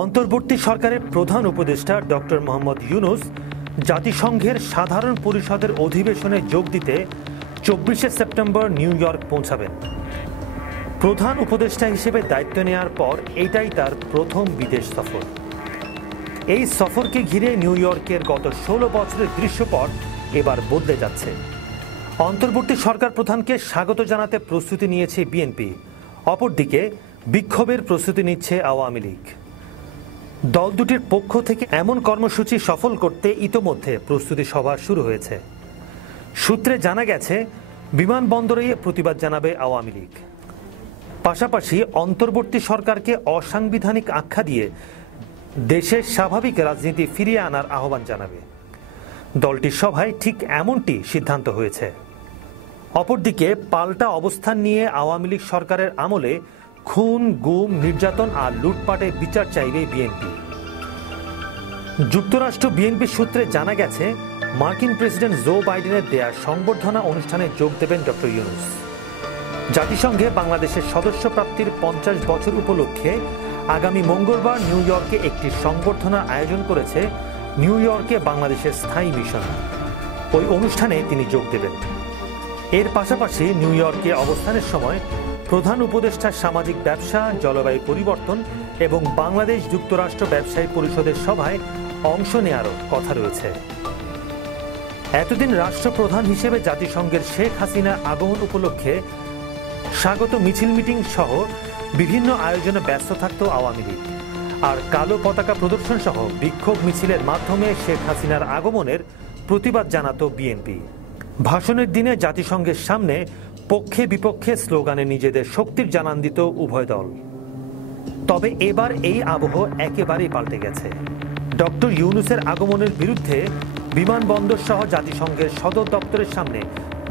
অন্তর্বর্তী সরকারের প্রধান উপদেষ্টা ডক্টর মোহাম্মদ ইউনূস জাতিসংঘের সাধারণ পরিষদের অধিবেশনে যোগ দিতে 24শে সেপ্টেম্বর নিউ ইয়র্ক পৌঁছাবেন। প্রধান উপদেষ্টা হিসেবে দায়িত্ব নেওয়ার পর এটাই তার প্রথম বিদেশ সফর। এই সফরকে ঘিরে নিউ ইয়র্কের গত 16 বছরের দৃশ্যপট এবার বদলে যাচ্ছে। অন্তর্বর্তী সরকার প্রধানকে স্বাগত জানাতে প্রস্তুতি নিয়েছে বিএনপি, অপরদিকে বিক্ষোভের প্রস্তুতি নিচ্ছে আওয়ামী লীগ। দল দুটির পক্ষ থেকে এমন কর্মসূচি সফল করতে ইতোমধ্যে প্রস্তুতি সভা শুরু হয়েছে। সূত্রে জানা গেছে বিমানবন্দরে প্রতিবাদ জানাবে আওয়ামী লীগ, পাশাপাশি অন্তর্বর্তী সরকারকে অসাংবিধানিক আখ্যা দিয়ে দেশের স্বাভাবিক রাজনীতি ফিরিয়ে আনার আহ্বান জানাবে। দলটির সভায় ঠিক এমনটি সিদ্ধান্ত হয়েছে। অপরদিকে পাল্টা অবস্থান নিয়ে আওয়ামী লীগ সরকারের আমলে খুন, গুম, নির্যাতন আর লুটপাটে বিচার চাইবে বিএনপি। যুক্তরাষ্ট্র বিএনপি সূত্রে জানা গেছে মার্কিন প্রেসিডেন্ট জো বাইডেনের দেয়া সংবর্ধনা অনুষ্ঠানে যোগ দেবেন ডক্টর ইউনূস। জাতিসংঘে বাংলাদেশের সদস্য প্রাপ্তির 50 বছর উপলক্ষে আগামী মঙ্গলবার নিউ ইয়র্কে একটি সংবর্ধনা আয়োজন করেছে নিউ ইয়র্কে বাংলাদেশের স্থায়ী মিশন। ওই অনুষ্ঠানে তিনি যোগ দেবেন। এর পাশাপাশি নিউ ইয়র্কে অবস্থানের সময় প্রধান উপদেষ্টা সামাজিক ব্যবসা, জলবায়ু পরিবর্তন এবং বাংলাদেশ যুক্তরাষ্ট্র ব্যবসায়ী পরিষদের সভায় অংশ নেওয়ারও কথা রয়েছে। এতদিন রাষ্ট্রপ্রধান হিসেবে জাতিসংঘের শেখ হাসিনা আগমন উপলক্ষে স্বাগত মিছিল, মিটিং সহ বিভিন্ন আয়োজনে ব্যস্ত থাকত আওয়ামী লীগ। আর কালো পতাকা প্রদর্শন সহ বিক্ষোভ মিছিলের মাধ্যমে শেখ হাসিনার আগমনের প্রতিবাদ জানাত বিএনপি। ভাষণের দিনে জাতিসংঘের সামনে পক্ষে বিপক্ষে স্লোগানে নিজেদের শক্তির জানান দিত উভয় দল। তবে এবার এই আবহ একেবারেই পাল্টে গেছে। ডক্টর ইউনূসের আগমনের বিরুদ্ধে বিমানবন্দর সহ জাতিসংঘের সদর দপ্তরের সামনে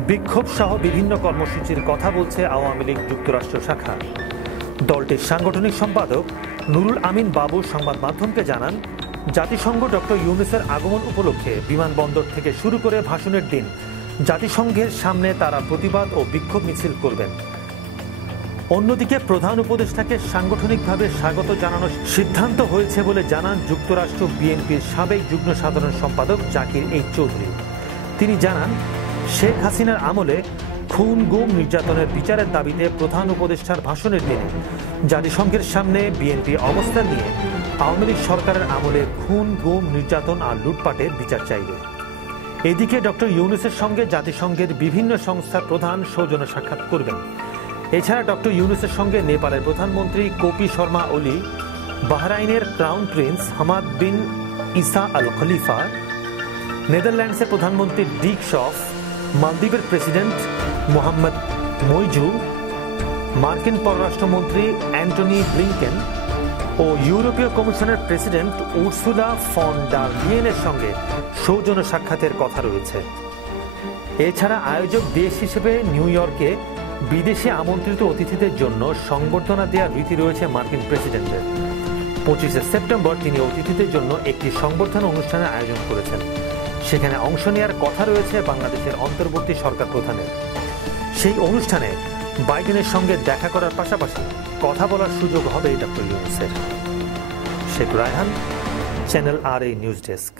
বিক্ষোভ সহ বিভিন্ন কর্মসূচির কথা বলছে আওয়ামী লীগ যুক্তরাষ্ট্র শাখা। দলটির সাংগঠনিক সম্পাদক নুরুল আমিন বাবু সংবাদ মাধ্যমকে জানান, জাতিসংঘ ডক্টর ইউনূসের আগমন উপলক্ষে বিমানবন্দর থেকে শুরু করে ভাষণের দিন জাতিসংঘের সামনে তারা প্রতিবাদ ও বিক্ষোভ মিছিল করবেন। অন্যদিকে প্রধান উপদেষ্টাকে সাংগঠনিকভাবে স্বাগত জানানোর সিদ্ধান্ত হয়েছে বলে জানান যুক্তরাষ্ট্র বিএনপির সাবেক যুগ্ম সাধারণ সম্পাদক জাকির এইচ চৌধুরী। তিনি জানান, শেখ হাসিনার আমলে খুন, গুম, নির্যাতনের বিচারের দাবিতে প্রধান উপদেষ্টার ভাষণের দিনে জাতিসংঘের সামনে বিএনপি অবস্থান নিয়ে আওয়ামী লীগ সরকারের আমলে খুন, গুম, নির্যাতন আর লুটপাটের বিচার চাইবে। এদিকে ডক্টর ইউনূসের সঙ্গে জাতিসংঘের বিভিন্ন সংস্থার প্রধান সৌজন্য সাক্ষাৎ করবেন। এছাড়া ডক্টর ইউনূসের সঙ্গে নেপালের প্রধানমন্ত্রী কপি শর্মা ওলি, বাহরাইনের ক্রাউন প্রিন্স হামাদ বিন ইসা আল খলিফা, নেদারল্যান্ডসের প্রধানমন্ত্রী ডিক শফ, মালদ্বীপের প্রেসিডেন্ট মোহাম্মদ মইজু, মার্কিন পররাষ্ট্রমন্ত্রী অ্যান্টনি ব্লিংকেন ও ইউরোপীয় কমিশনের প্রেসিডেন্ট উর্সুলা ফন ডার লিয়েনের সঙ্গে সৌজন্য সাক্ষাতের কথা রয়েছে। এছাড়া আয়োজক দেশ হিসেবে নিউ ইয়র্কে বিদেশে আমন্ত্রিত অতিথিদের জন্য সংবর্ধনা দেওয়ার রীতি রয়েছে মার্কিন প্রেসিডেন্টের। 25শে সেপ্টেম্বর তিনি অতিথিদের জন্য একটি সংবর্ধনা অনুষ্ঠানের আয়োজন করেছেন। সেখানে অংশ নেওয়ার কথা রয়েছে বাংলাদেশের অন্তর্বর্তী সরকার প্রধানের। সেই অনুষ্ঠানে বাইডেনের সঙ্গে দেখা করার পাশাপাশি কথা বলার সুযোগ হবে ডক্টর ইউনূসের। Sheikh Rayhan, channel RA news desk.